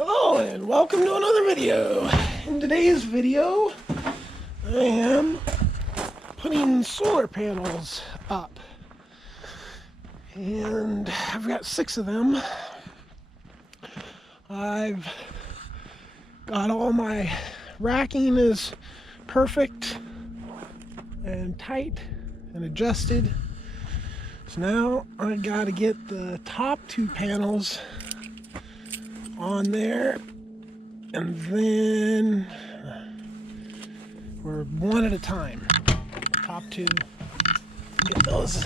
Hello and welcome to another video. In today's video, I am putting solar panels up. And I've got 6 of them. I've got all my racking is perfect and tight and adjusted. So now I got to get the top 2 panels on there, and then we're one at a time. Top 2, get those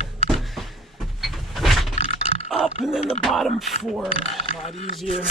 up, and then the bottom 4, a lot easier.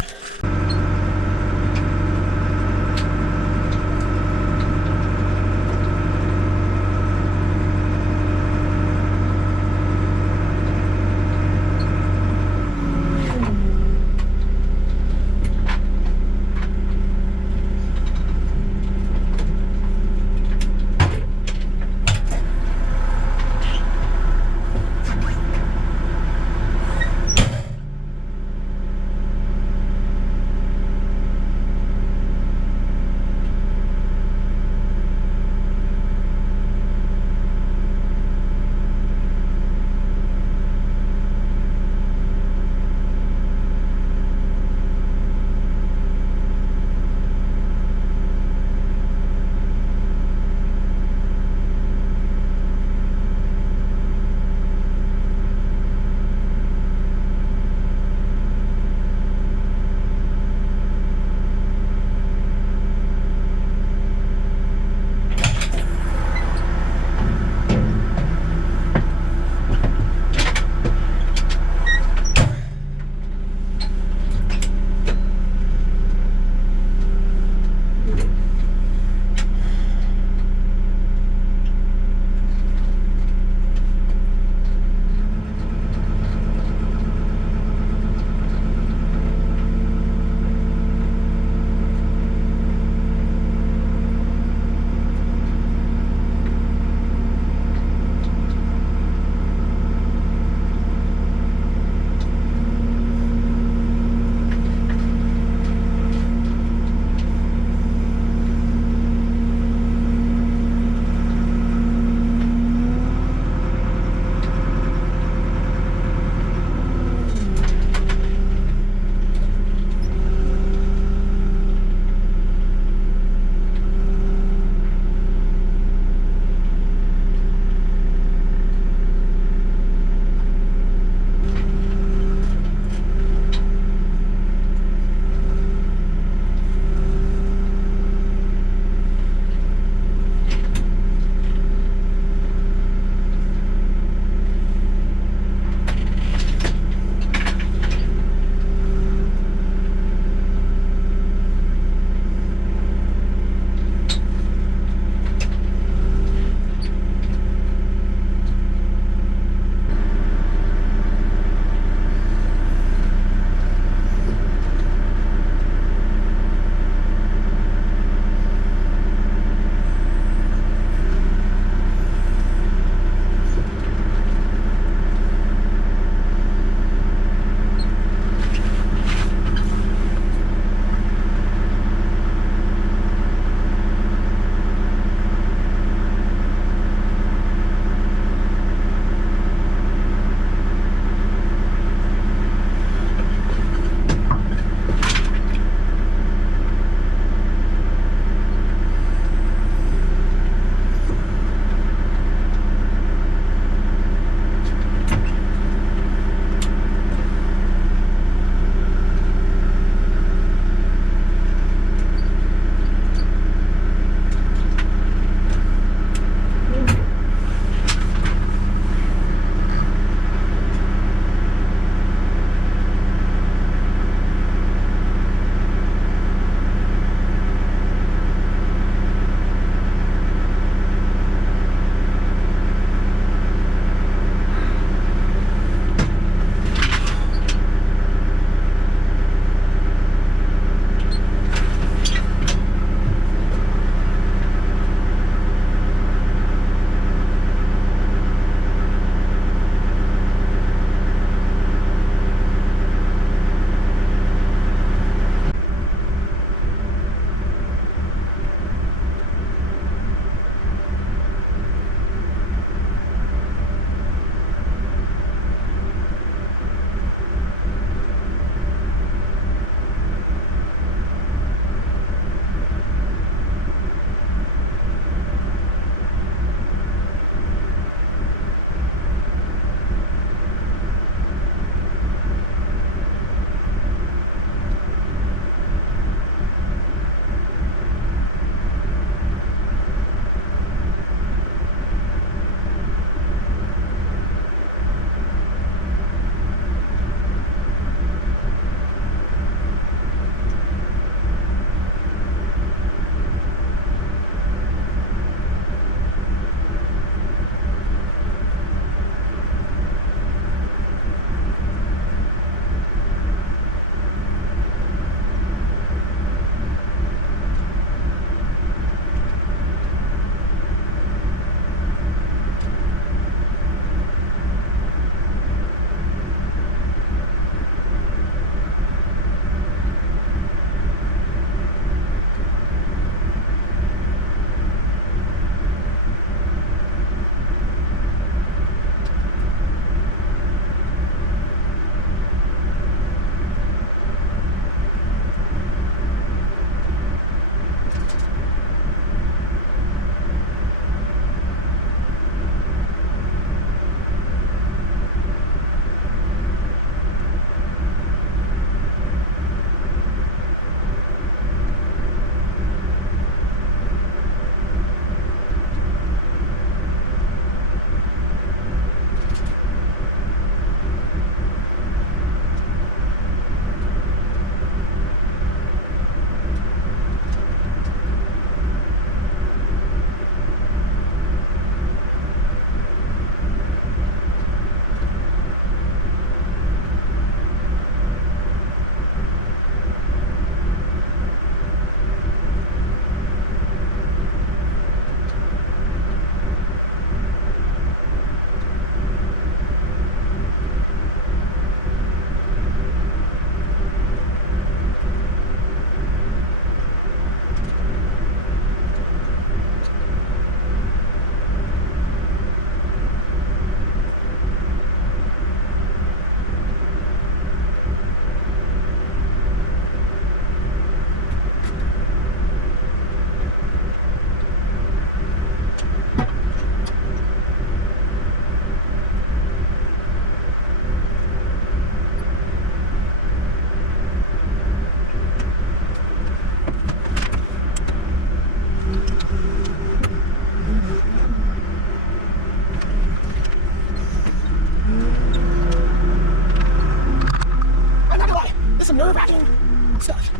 nerve-wracking stuff.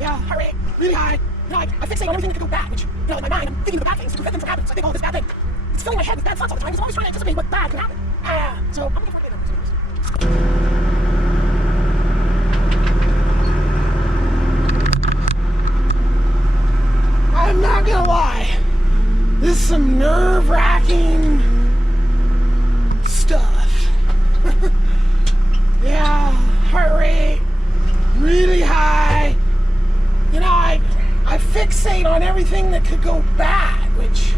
Yeah, heart rate really high. You know, I fixate on everything that could go bad, which, you know, in my mind, I'm thinking of the bad things to prevent them from happening. So I think, oh, this bad thing. It's filling my head with bad thoughts all the time because I'm always trying to anticipate what bad could happen. So I'm looking for a bit of this. I'm not gonna lie. This is some nerve-wracking stuff. Yeah, heart rate really high. You know, I fixate on everything that could go bad, which,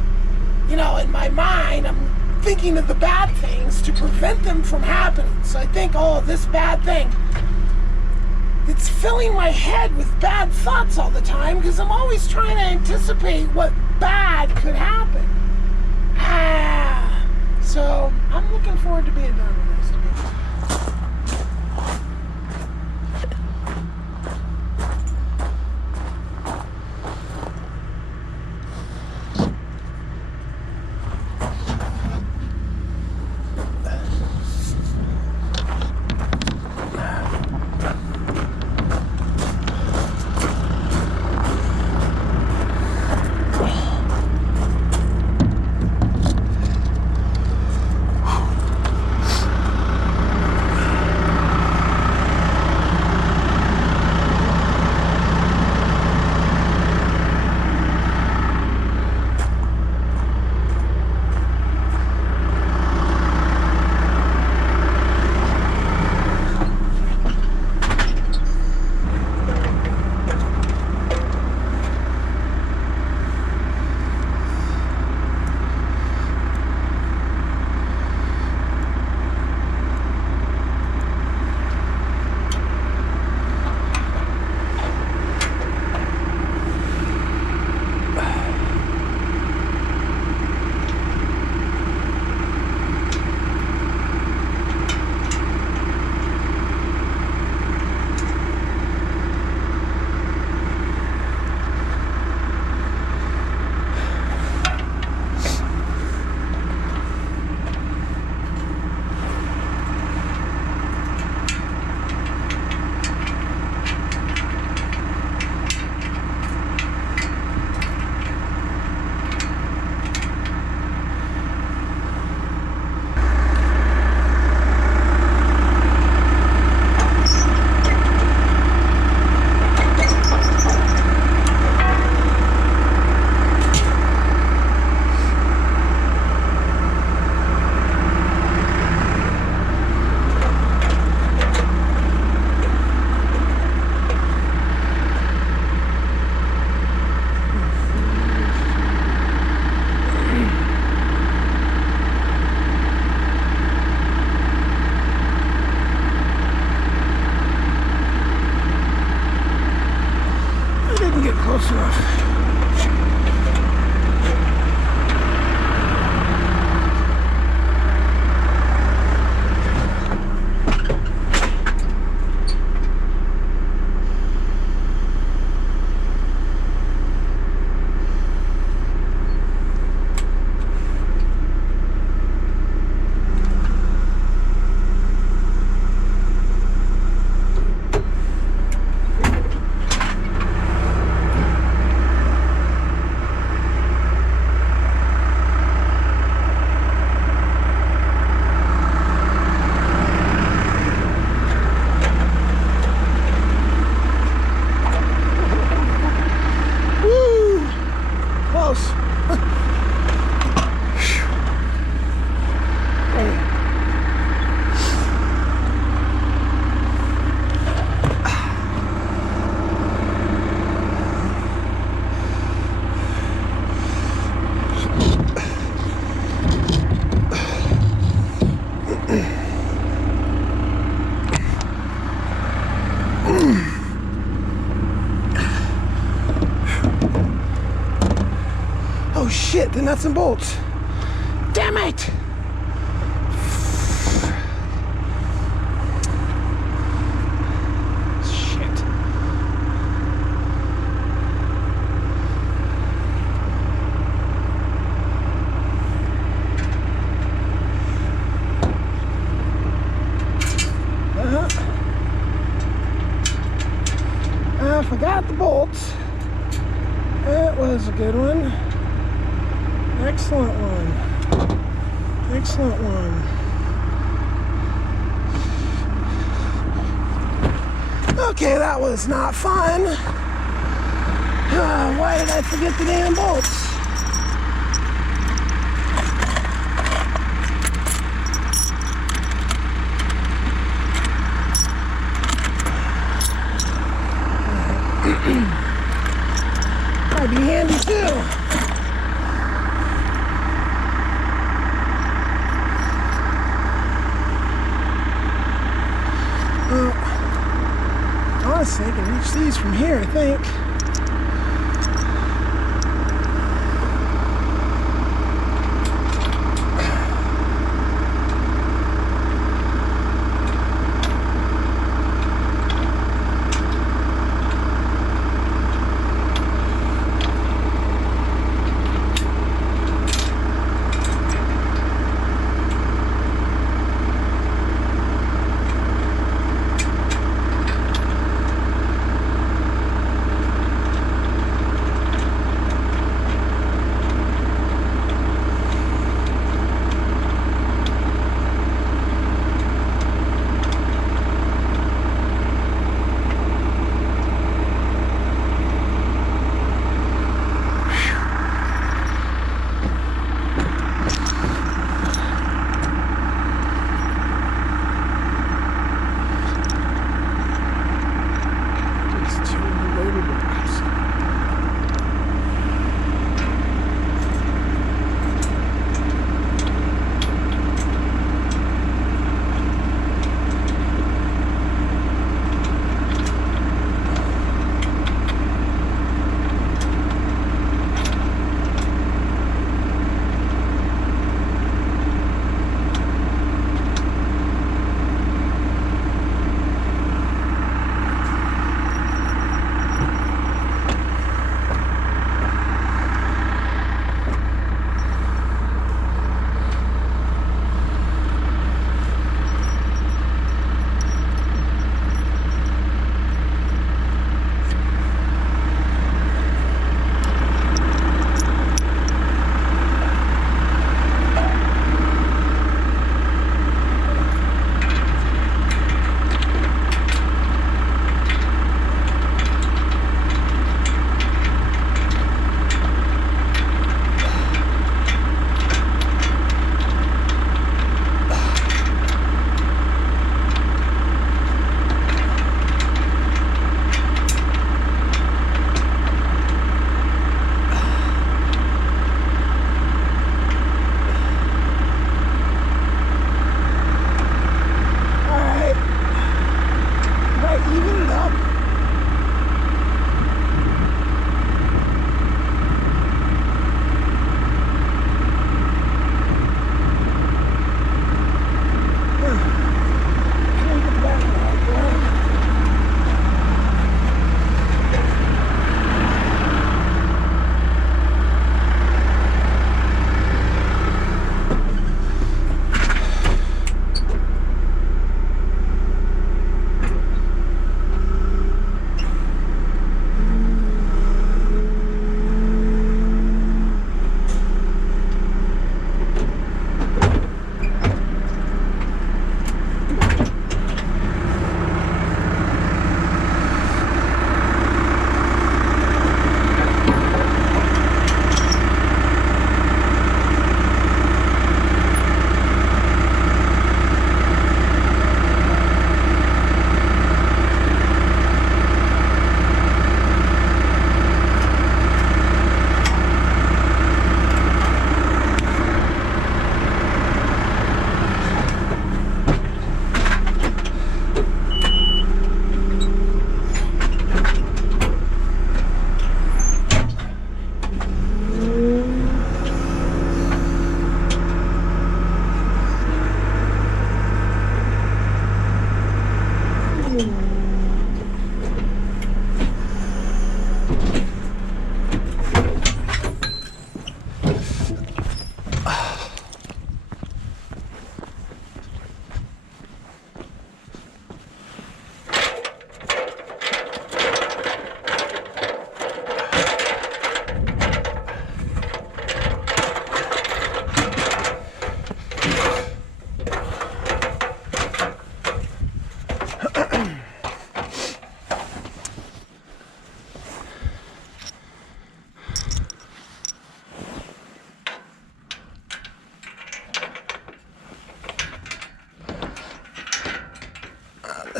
you know, in my mind, I'm thinking of the bad things to prevent them from happening. So I think, oh, this bad thing. It's filling my head with bad thoughts all the time because I'm always trying to anticipate what bad could happen. So I'm looking forward to being done with this. Close enough. Oh shit, the nuts and bolts. Damn it! Shit. Forgot the bolts. That was a good one. Excellent one. Excellent one. Okay, that was not fun. Why did I forget the damn bolts? Might be handy too. Well, honestly, I can reach these from here, I think.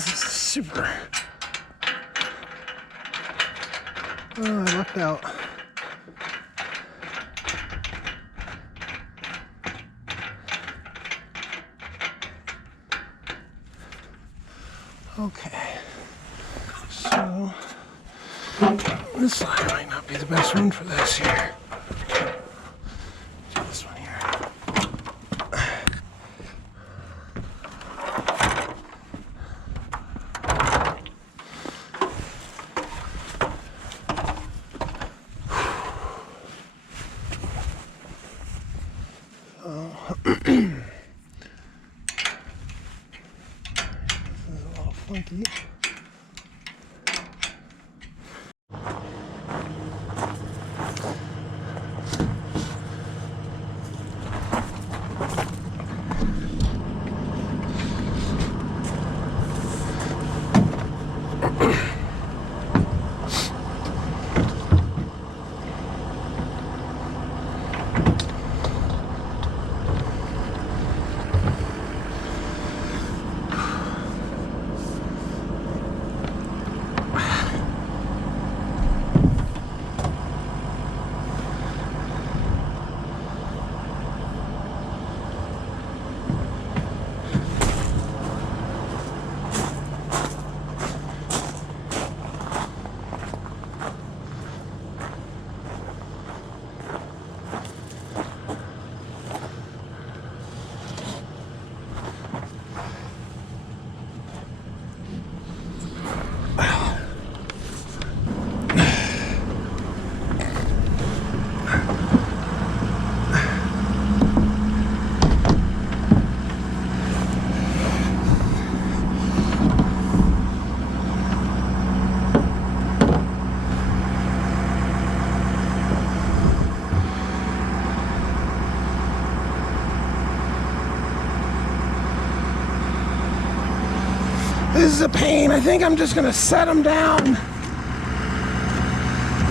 This is super. Oh, I lucked out. Okay, so this side might not be the best one for this here. Do this one here. This is a little funky. This is a pain. I think I'm just gonna set them down.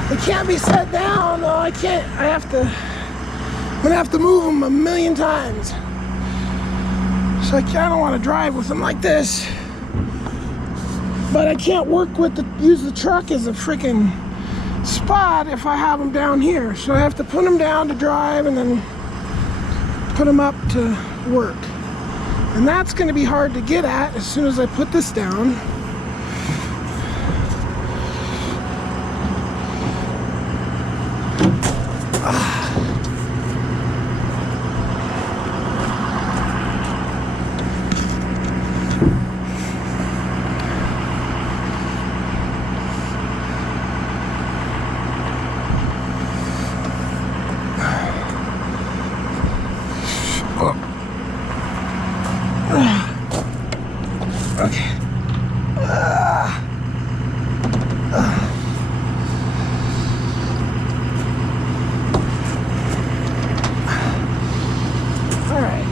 They can't be set down. No, I can't. I'm gonna have to move them a million times. So I don't want to drive with them like this. But I can't use the truck as a freaking spot if I have them down here. So I have to put them down to drive and then put them up to work. And that's going to be hard to get at as soon as I put this down. Okay. All right.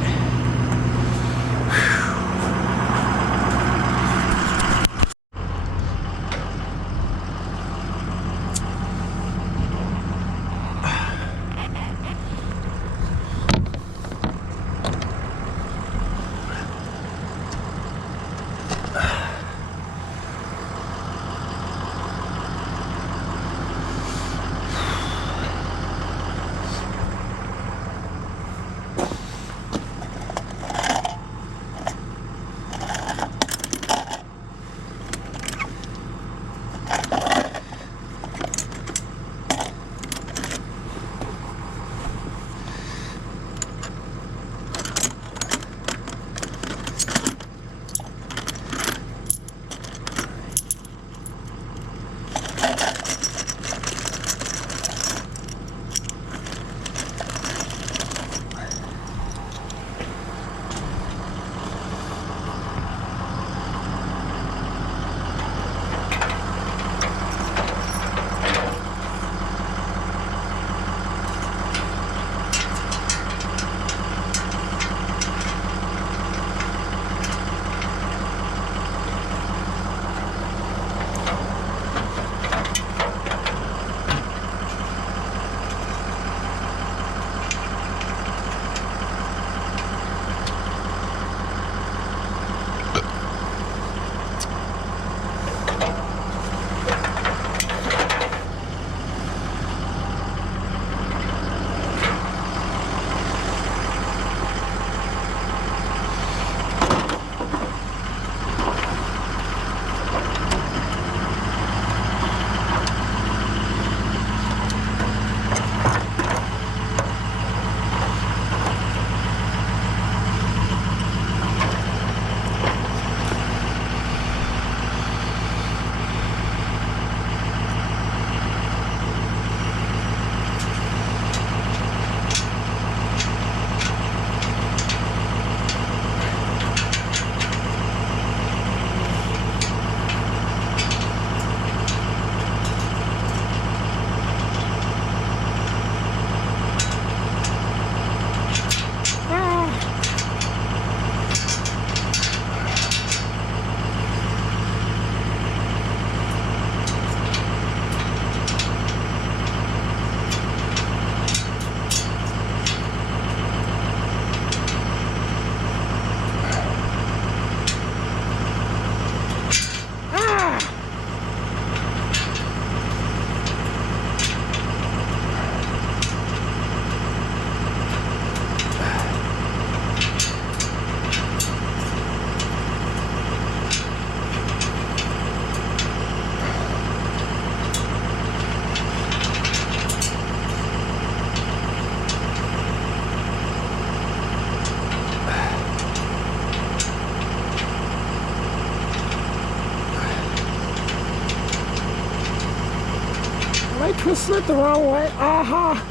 twisting it the wrong way. Aha!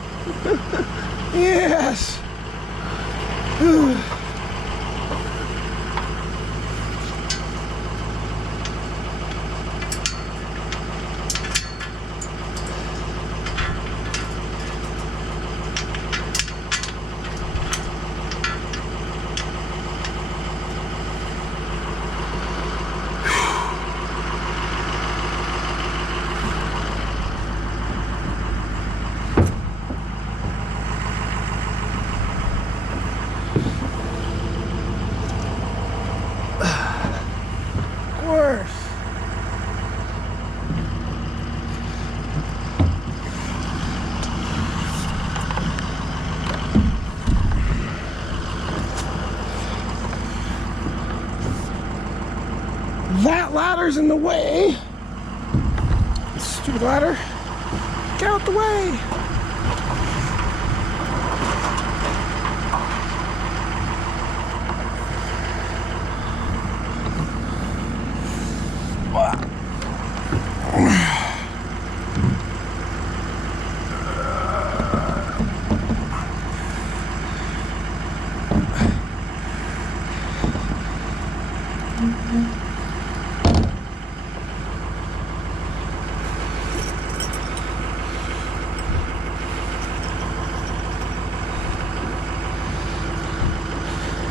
Yes! Worse. That ladder's in the way. Stupid ladder. Get out the way.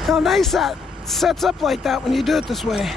How nice that sets up like that when you do it this way.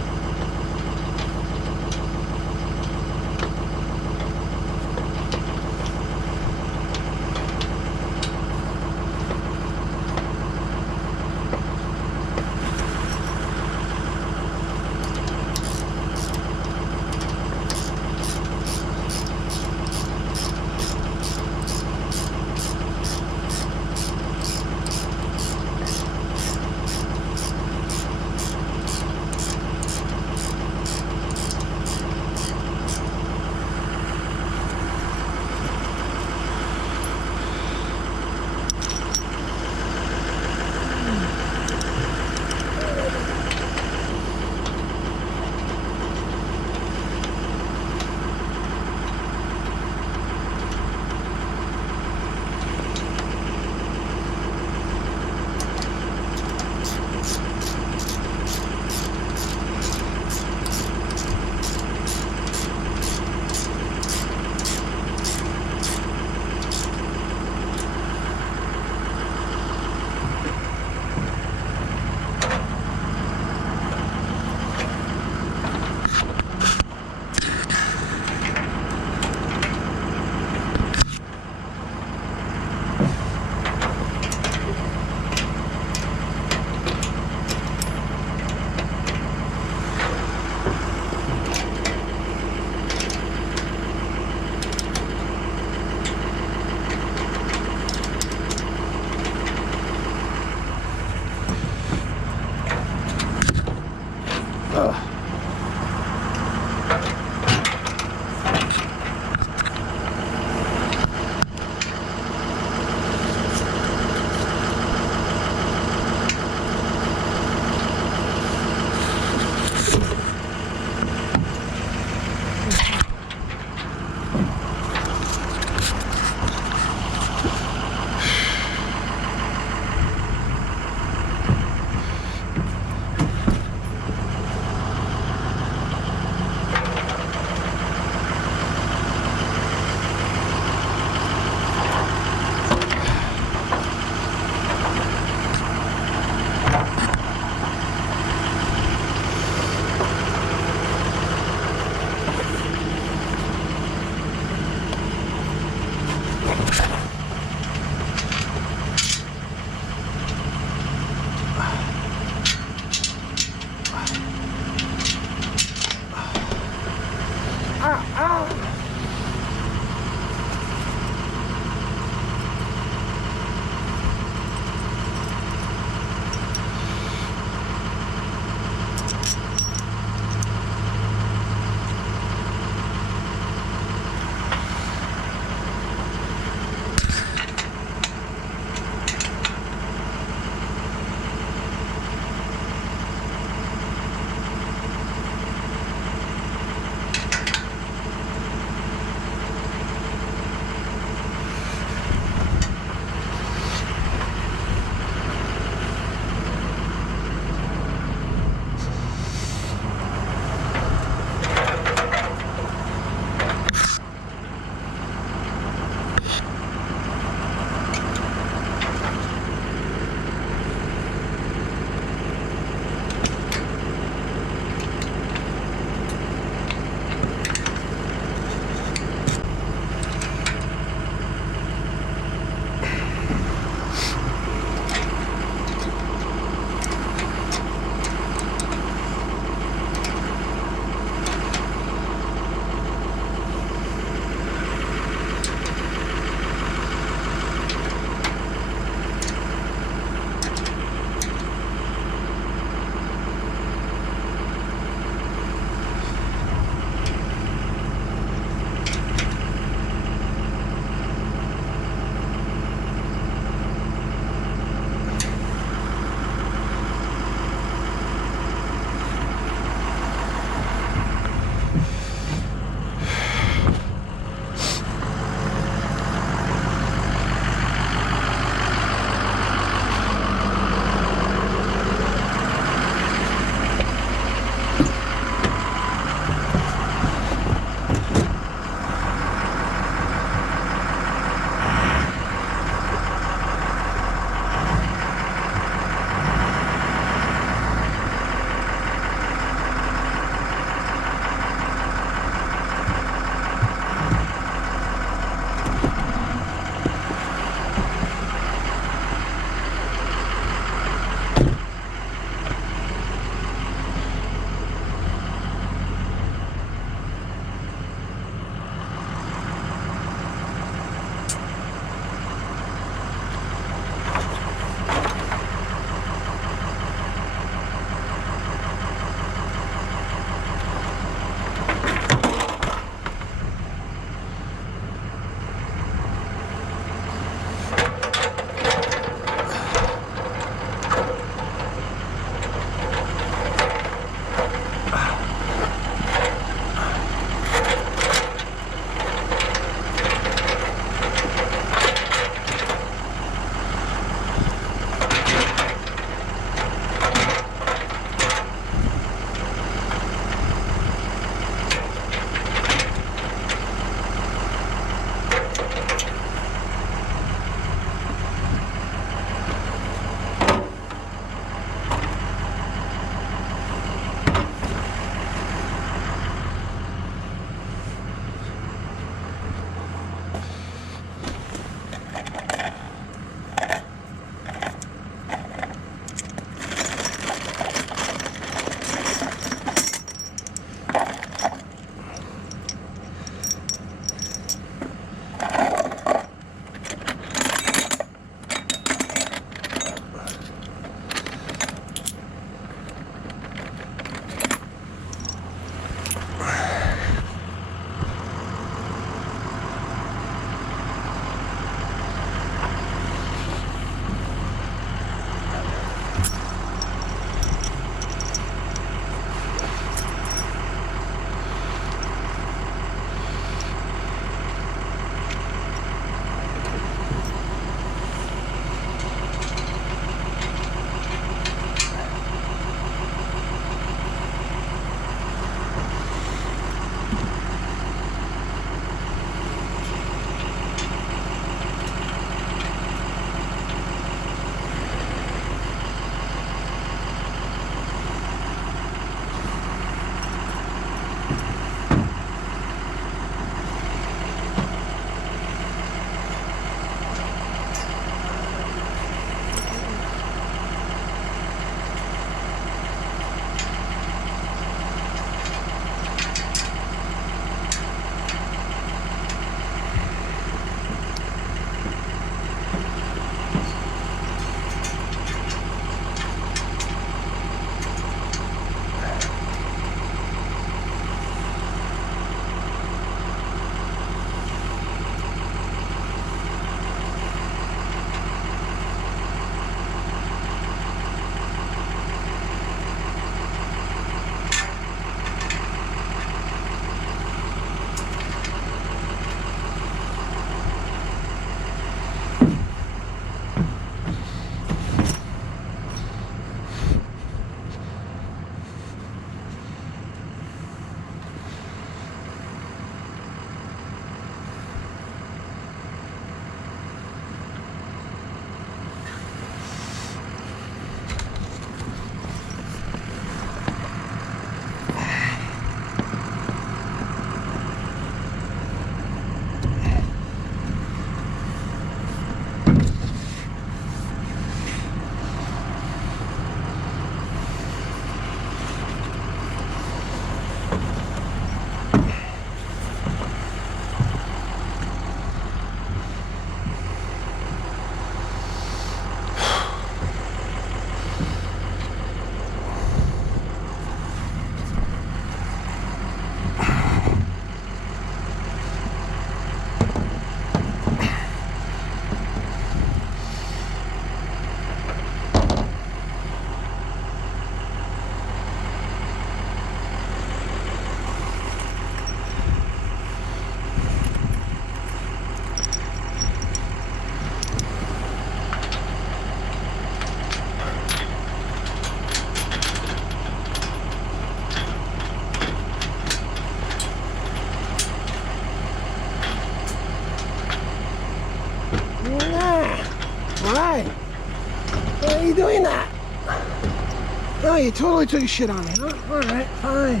Oh, you totally took a shit on me, huh? Alright, fine.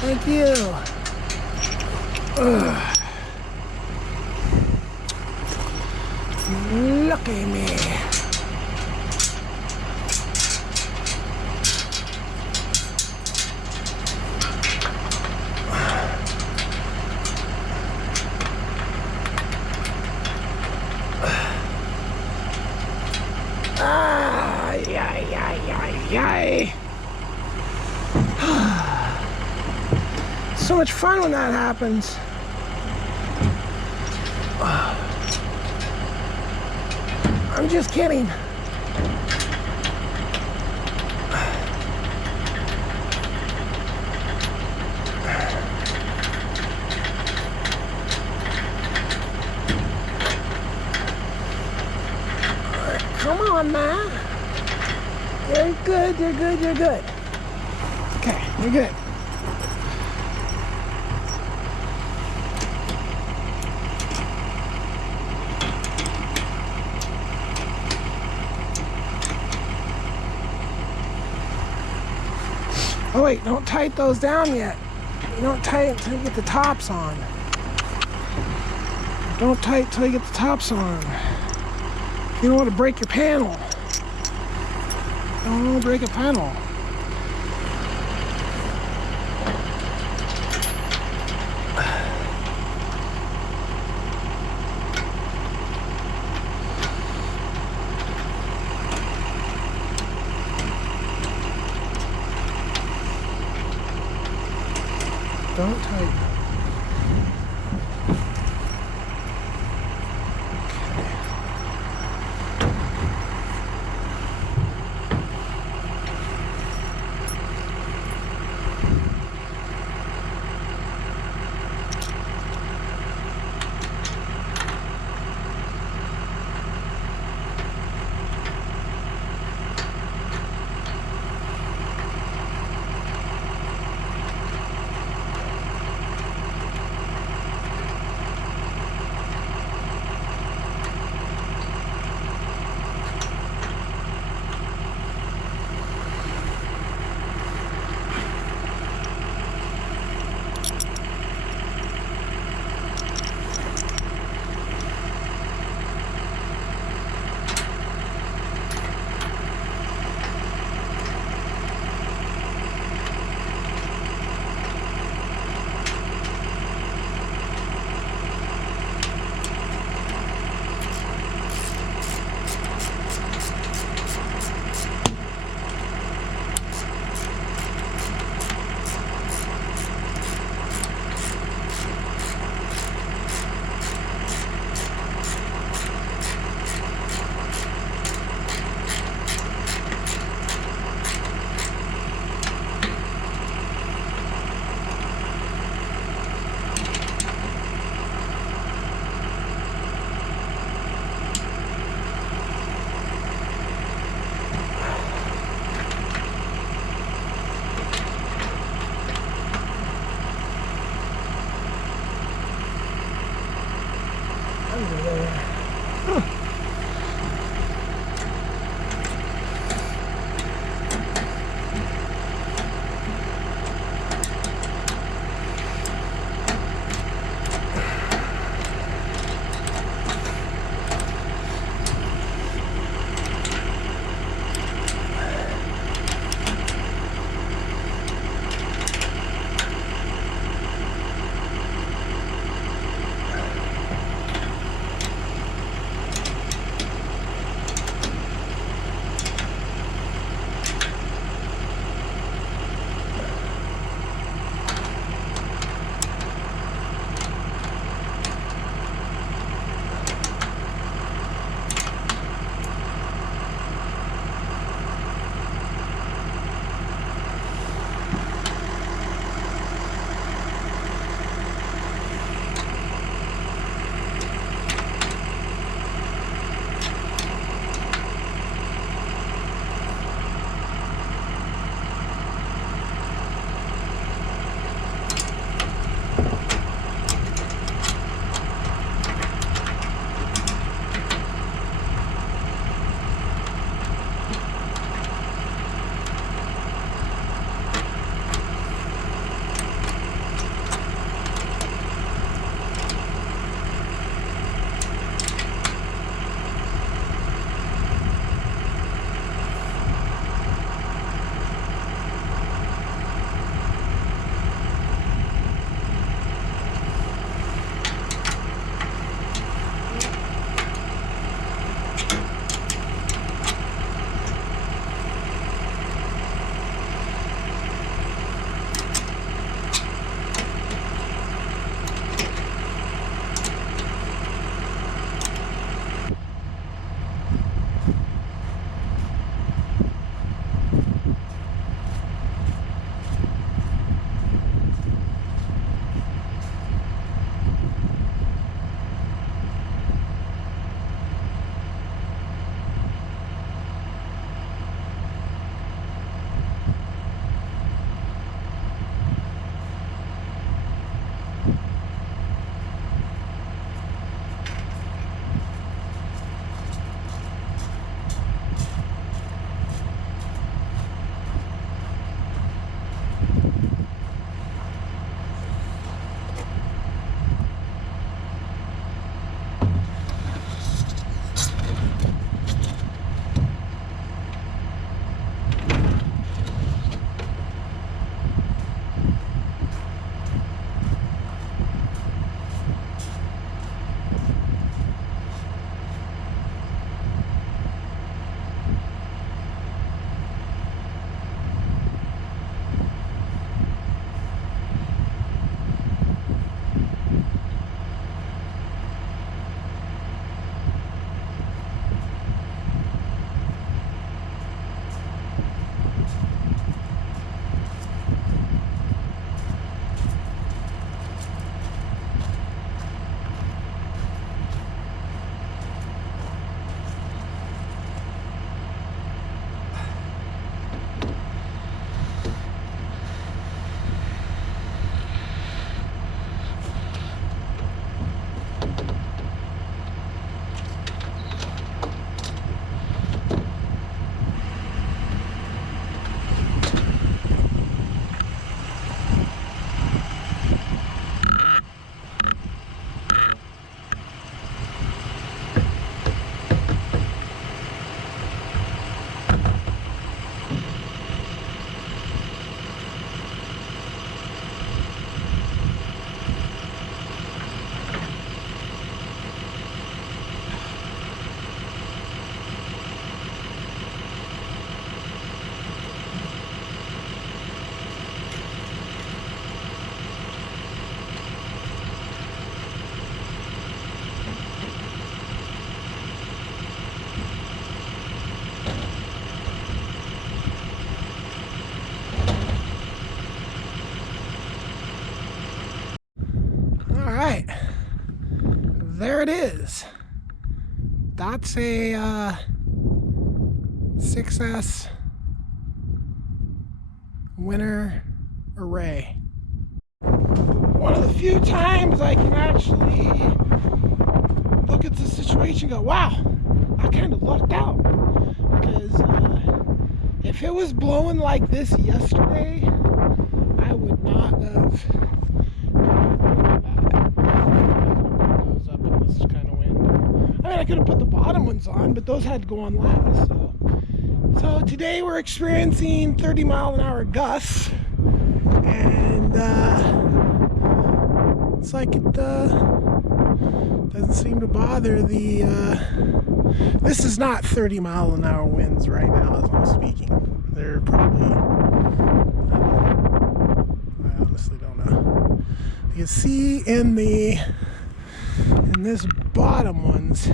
Thank you. Ugh. Lucky me. Yay. So much fun when that happens. I'm just kidding. Come on, man. You're good, you're good, you're good. Okay, you're good. Oh wait, don't tighten those down yet. You don't tighten until you get the tops on. Don't tighten until you get the tops on. You don't want to break your panel. Don't want to break a panel. Don't tighten. there it is. That's a 6S winter array. One of the few times I can actually look at the situation and go, wow, I kind of lucked out. Because if it was blowing like this yesterday, I would not have those up in this kind of wind. I mean, I could have put the bottom ones on, but those had to go on last. So today we're experiencing 30-mile-an-hour gusts, and it's like it doesn't seem to bother the. This is not 30-mile-an-hour winds right now as I'm speaking. They're probably. I honestly don't know. You can see in this bottom ones,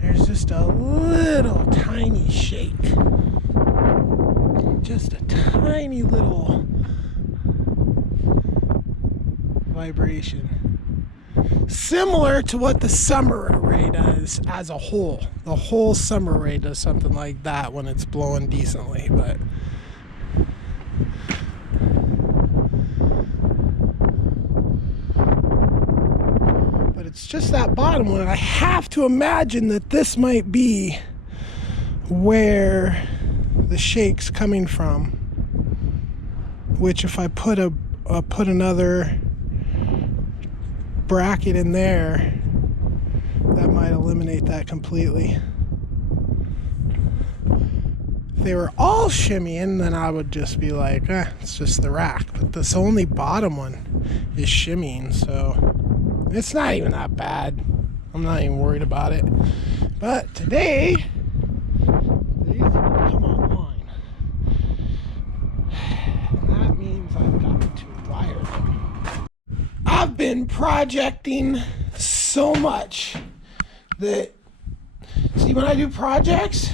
there's just a little tiny shake. Just a tiny little vibration. Similar to what the summer array does as a whole. The whole summer array does something like that when it's blowing decently, but it's just that bottom one. And I have to imagine that this might be where the shake's coming from, which if I put another bracket in there, that might eliminate that completely. If they were all shimmying, then I would just be like, it's just the rack. But this only bottom one is shimmying, so it's not even that bad. I'm not even worried about it. But today, these are going to come online. And that means I've got to wire them. I've been projecting so much that, see, when I do projects,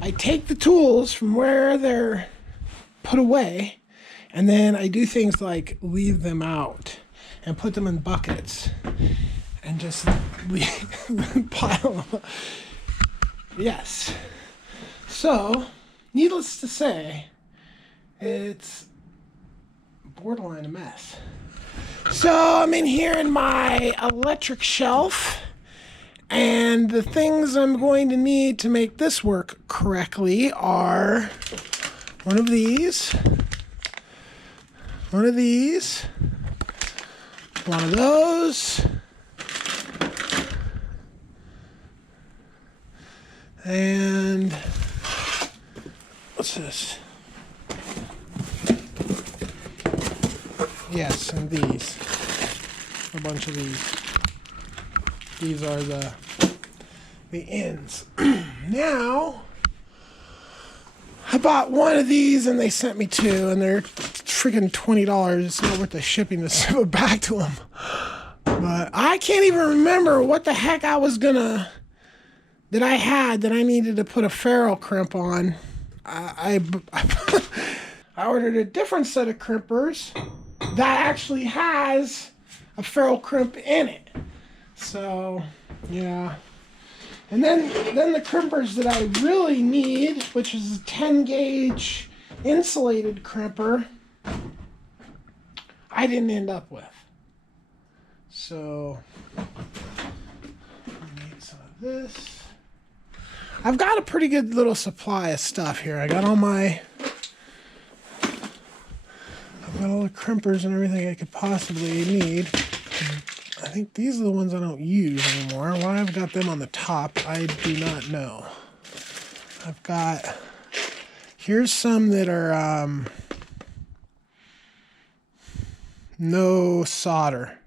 I take the tools from where they're put away, and then I do things like leave them out and put them in buckets and just pile them up. Yes. So, needless to say, it's borderline a mess. So I'm in here in my electric shelf, and the things I'm going to need to make this work correctly are one of these, one of these, one of those, and what's this? Yes, and these. A bunch of these. These are the ends. Now, I bought one of these and they sent me two, and they're freaking $20. It's not worth the shipping to send it back to them. But I can't even remember what the heck I was gonna, that I had that I needed to put a ferrule crimp on. I ordered a different set of crimpers that actually has a ferrule crimp in it. So, yeah. And then the crimpers that I really need, which is a 10 gauge insulated crimper, I didn't end up with. So, I need some of this. I've got a pretty good little supply of stuff here. I got all my, I've got all the crimpers and everything I could possibly need. I think these are the ones I don't use anymore. Why I've got them on the top, I do not know. I've got, here's some that are no solder,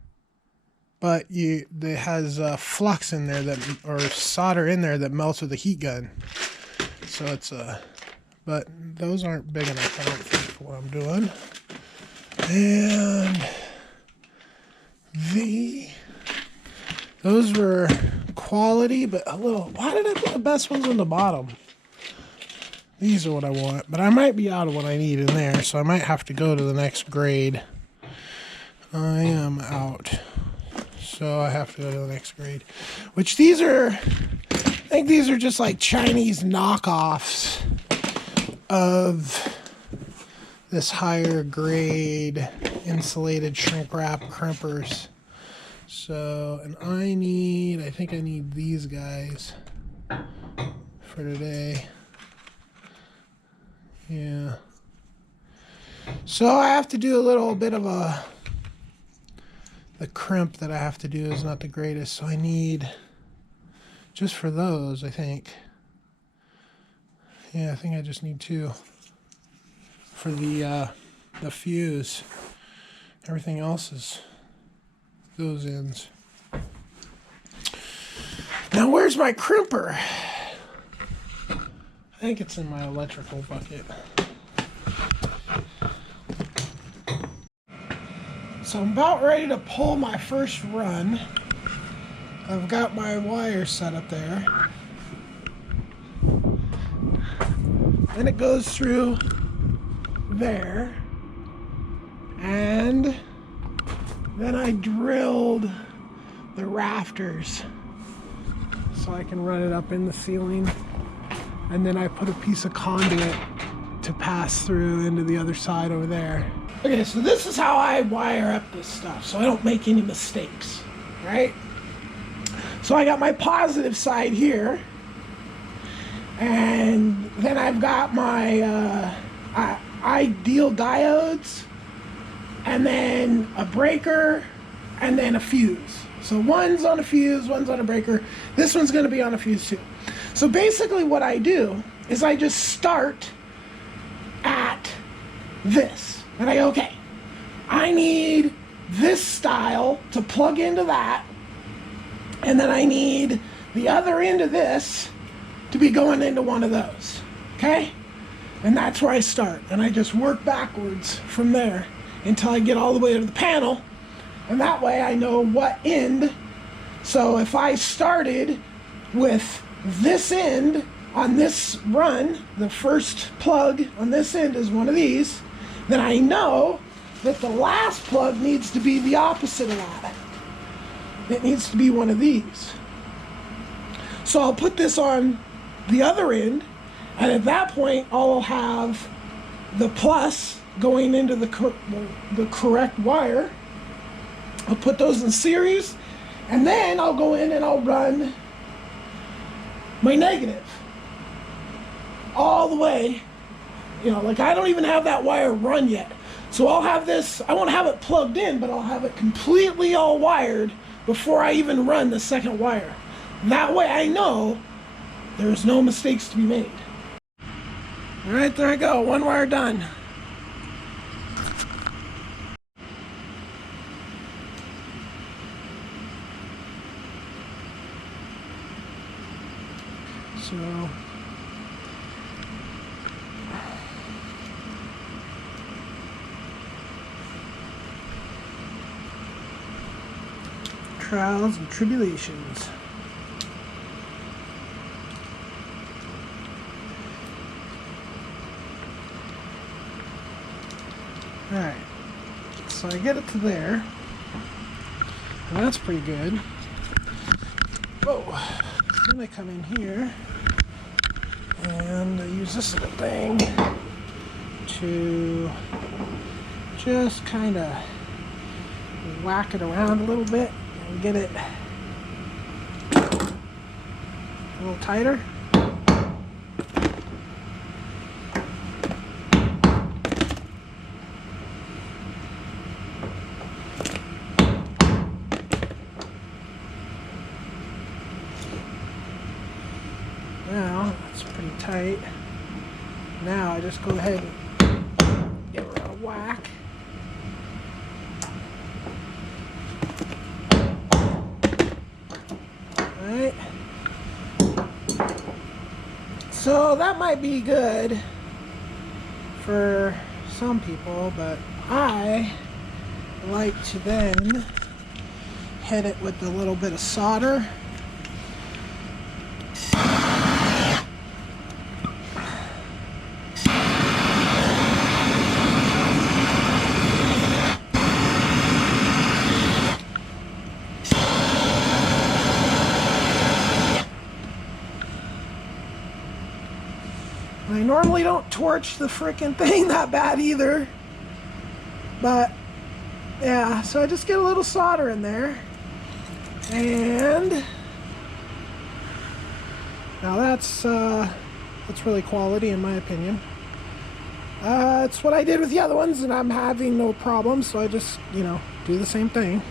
but it has flux in there that, or solder in there that melts with a heat gun. So it's but those aren't big enough, I don't think, for what I'm doing. And those were quality, but a little, why did I put the best ones on the bottom? These are what I want, but I might be out of what I need in there, so I might have to go to the next grade. I am out. So So I have to go to the next grade. Which these are, I think these are just like Chinese knockoffs of this higher grade insulated shrink wrap crimpers. So, and I think I need these guys for today. Yeah. So I have to do a little bit of the crimp that I have to do is not the greatest. So I need, just for those, I think. Yeah, I think I just need 2 for the fuse. Everything else is those ends. Now where's my crimper? I think it's in my electrical bucket. So I'm about ready to pull my first run. I've got my wire set up there. Then it goes through there. And then I drilled the rafters so I can run it up in the ceiling. And then I put a piece of conduit to pass through into the other side over there. Okay, so this is how I wire up this stuff so I don't make any mistakes, right? So I got my positive side here, and then I've got my ideal diodes, and then a breaker, and then a fuse. So one's on a fuse, one's on a breaker. This one's going to be on a fuse too. So basically what I do is I just start at this. And I go, okay, I need this style to plug into that. And then I need the other end of this to be going into one of those. Okay? And that's where I start. And I just work backwards from there until I get all the way to the panel. And that way I know what end. So if I started with this end on this run, the first plug on this end is one of these, then I know that the last plug needs to be the opposite of that. It needs to be one of these. So I'll put this on the other end, and at that point I'll have the plus going into the correct wire. I'll put those in series, and then I'll go in and I'll run my negative all the way. You know, like I don't even have that wire run yet. So I'll have this, I won't have it plugged in, but I'll have it completely all wired before I even run the second wire. That way I know there's no mistakes to be made. All right, there I go, one wire done. So trials and tribulations. Alright, so I get it to there, and that's pretty good. Whoa, then I come in here, and I use this little thing to just kind of whack it around a little bit and get it a little tighter. Now it's pretty tight. Now I just go ahead and give her a whack. Alright. So that might be good for some people, but I like to then hit it with a little bit of solder. normally don't torch the frickin' thing that bad either. But yeah, so I just get a little solder in there. And now that's really quality in my opinion. It's what I did with the other ones, and I'm having no problems, so I just, you know, do the same thing.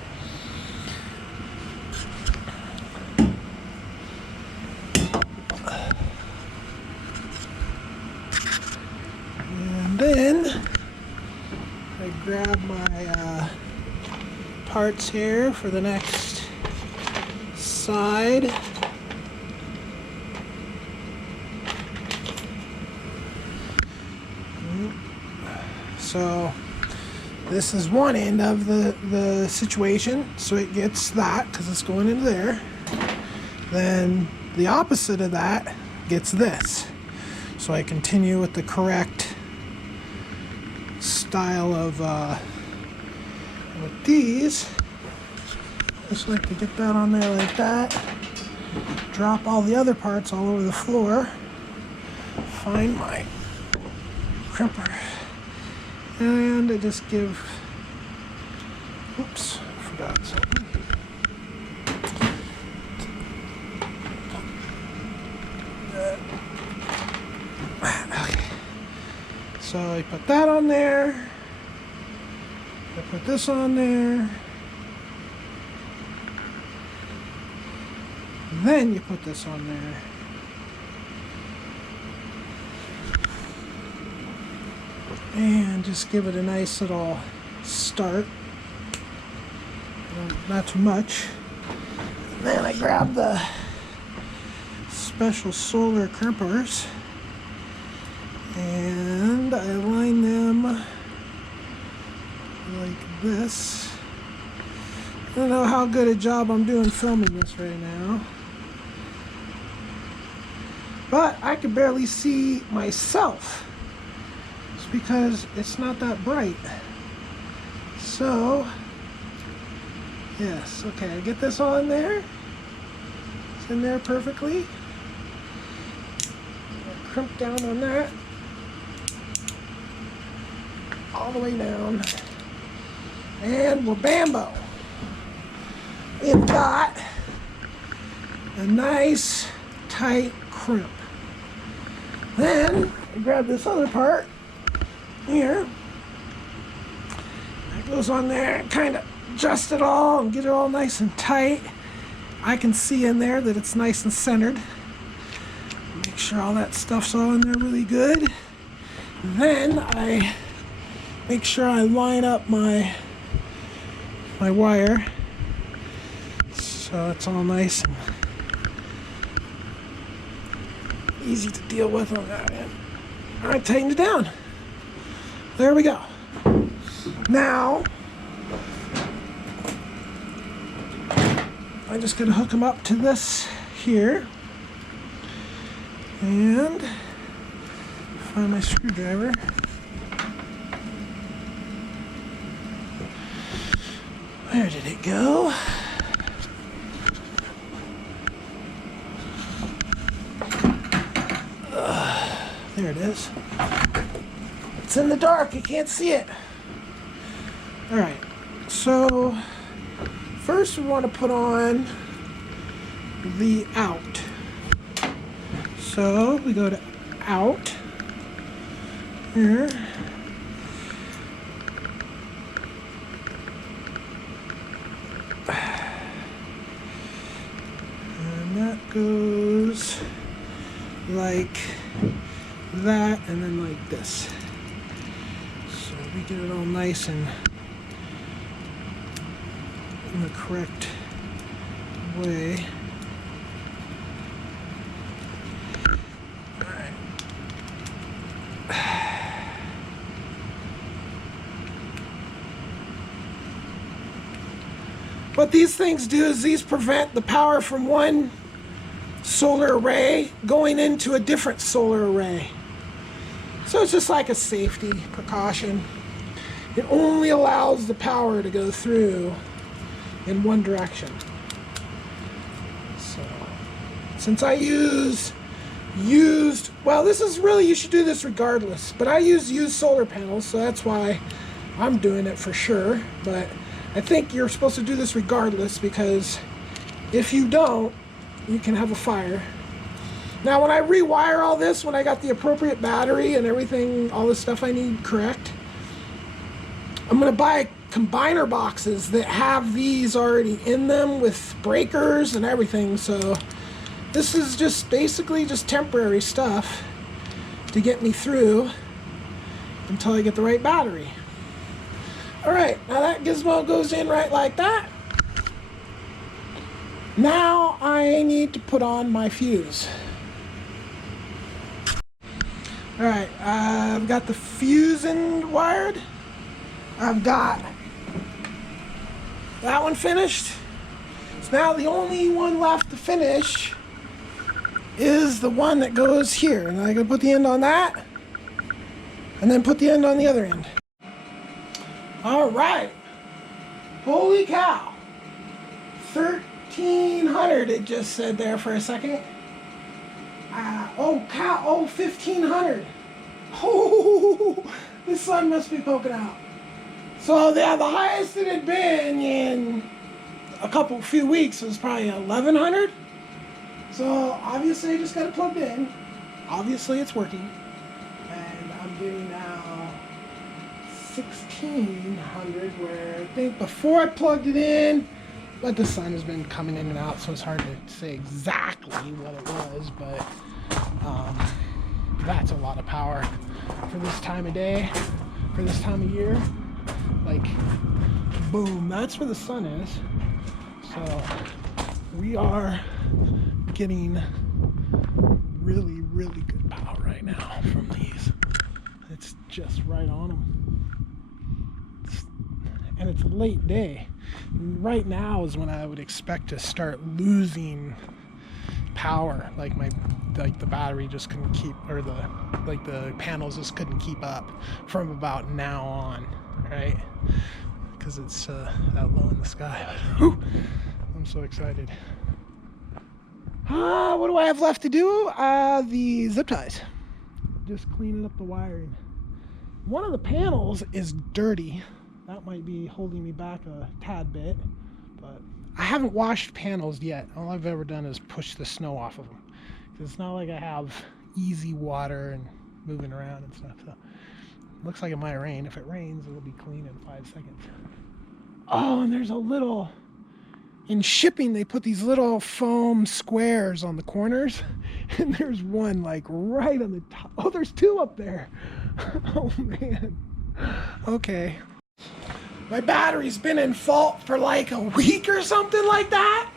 And then I grab my parts here for the next side. So this is one end of the situation, so it gets that because it's going into there. Then the opposite of that gets this. So I continue with the correct style of with these. Just like to get that on there like that. Drop all the other parts all over the floor. Find my crimper. And I just give, oops, forgot something. Okay. So I put that on there. I put this on there. Then you put this on there. And just give it a nice little start. Not too much. And then I grab the special solar crimpers and I line them like this. I don't know how good a job I'm doing filming this right now, but I can barely see myself. Because it's not that bright. So yes, okay, I get this all in there. It's in there perfectly. I'll crimp down on that all the way down, and we're bambo. We've got a nice tight crimp. Then I grab this other part here, that goes on there and kind of adjust it all and get it all nice and tight. I can see in there that it's nice and centered. Make sure all that stuff's all in there really good. Then I make sure I line up my wire so it's all nice and easy to deal with on that end. All right, tighten it down. There we go. Now, I'm just going to hook them up to this here. And find my screwdriver. Where did it go? There it is. It's in the dark, you can't see it. All right, so first we want to put on the out. So we go to out here. And that goes like that, and then like this. So we get it all nice and in the correct way. All right. What these things do is these prevent the power from one solar array going into a different solar array. So it's just like a safety precaution. It only allows the power to go through in one direction. So since I use used, well, this is really, you should do this regardless, but I use used solar panels, so that's why I'm doing it for sure. But I think you're supposed to do this regardless, because if you don't, you can have a fire. Now, when I rewire all this, when I got the appropriate battery and everything, all the stuff I need correct, I'm going to buy combiner boxes that have these already in them with breakers and everything. So this is just basically just temporary stuff to get me through until I get the right battery. All right, now that gizmo goes in right like that. Now I need to put on my fuse. All right, I've got the fuse in wired. I've got that one finished. So now the only one left to finish is the one that goes here. And I gotta put the end on that, and then put the end on the other end. All right. Holy cow. 1,300 it just said there for a second. Oh cow, oh, 1,500. Oh, the sun must be poking out. So yeah, the highest it had been in a few weeks was probably 1,100. So obviously I just got it plugged in. Obviously it's working. And I'm getting now 1,600, where I think before I plugged it in, but the sun has been coming in and out, so it's hard to say exactly what it was, but that's a lot of power for this time of day, for this time of year. Like, boom, that's where the sun is. So we are getting really, really good power right now from these. It's just right on them. And it's a late day. Right now is when I would expect to start losing power. Like the battery just couldn't keep, or the panels just couldn't keep up from about now on, right? Because it's that low in the sky. Whew, I'm so excited. What do I have left to do? The zip ties. Just cleaning up the wiring. One of the panels is dirty. That might be holding me back a tad bit, but I haven't washed panels yet. All I've ever done is push the snow off of them. It's not like I have easy water and moving around and stuff. So it looks like it might rain. If it rains, it'll be clean in 5 seconds. Oh, and there's a little, in shipping, they put these little foam squares on the corners, and there's one like right on the top. Oh, there's two up there. Oh man. Okay. My battery's been in fault for like a week or something like that,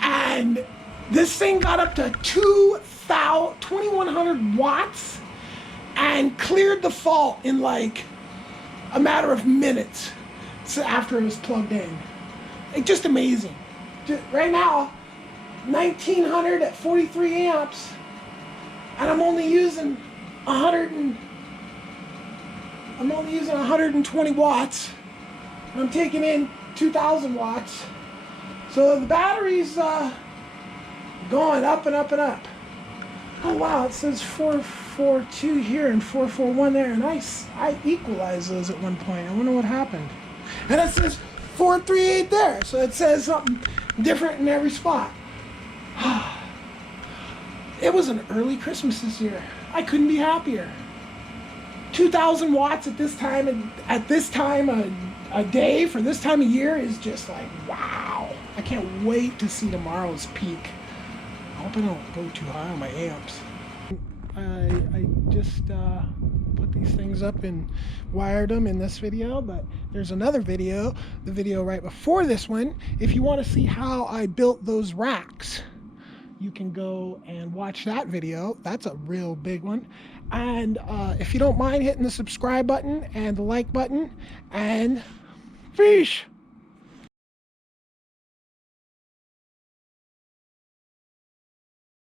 and this thing got up to 2,100 watts and cleared the fault in like a matter of minutes after it was plugged in. It's just amazing. Right now, 1,900 at 43 amps, and I'm only using 120 watts. I'm taking in 2,000 watts. So the battery's going up and up and up. Oh wow, it says 442 here and 441 there, and I equalized those at one point. I wonder what happened. And it says 438 there, so it says something different in every spot. It was an early Christmas this year. I couldn't be happier. 2,000 watts at this time, a day for this time of year is just like, wow. I can't wait to see tomorrow's peak. I hope I don't go too high on my amps. I just put these things up and wired them in this video, but there's another video, the video right before this one. If you want to see how I built those racks, you can go and watch that video. That's a real big one. And if you don't mind hitting the subscribe button and the like button, and fish.